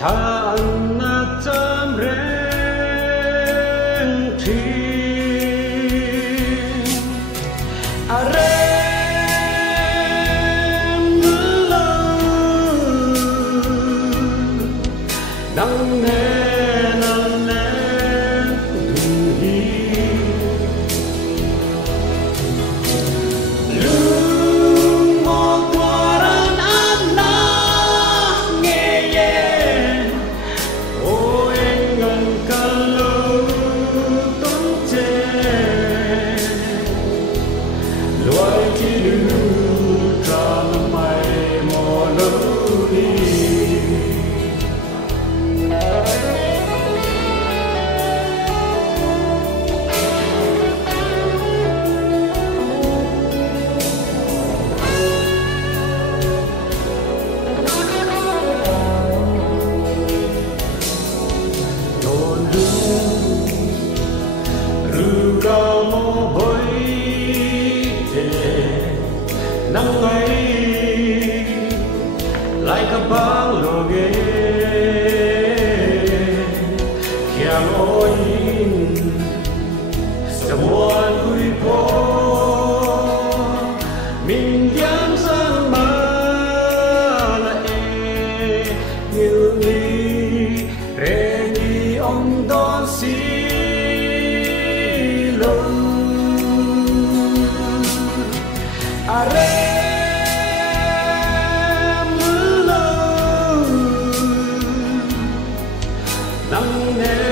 Than na cham reng thi arem lo nang ne nang ne du hi lung mo tuaran anna nge ye o engan kalu tung che loài chi du tra mai mo lu ni nắng ấy lại các bão lồ ghê kia ôi sẽ buồn vui phố mình dám sang mơ lại như ly rê đi ông đó xí lông nắng lên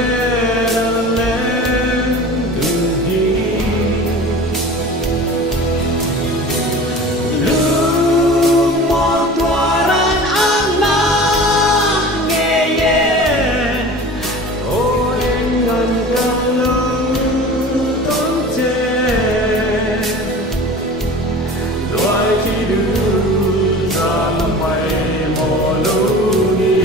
từ đi lúc một tuaran anna nghe ye ôi ngân càng lưng tốn che loài khi đưa ra năm mây mò lũ đi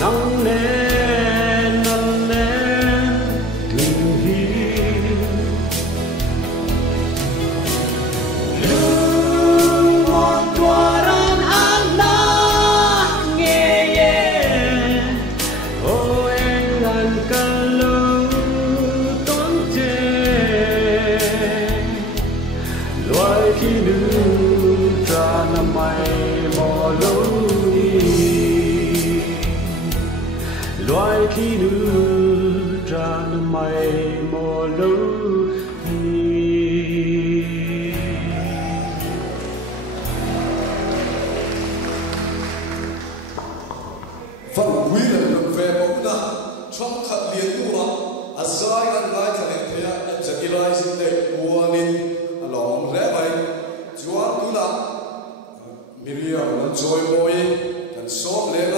nắng lên từ hi lưng một tuaran anna nghe ye o engan kalu tốn che loài khi đưa ra năm mây mò lũ loài khi đưa ra năm mây mò lũ phần quý là được về bóng na trong khát liên tu ha azai an lai thằng em thấy em sẽ đi lai xin để mua nên lòng rẽ bay chuan tu na Miriam nó trôi môi cần xóm lên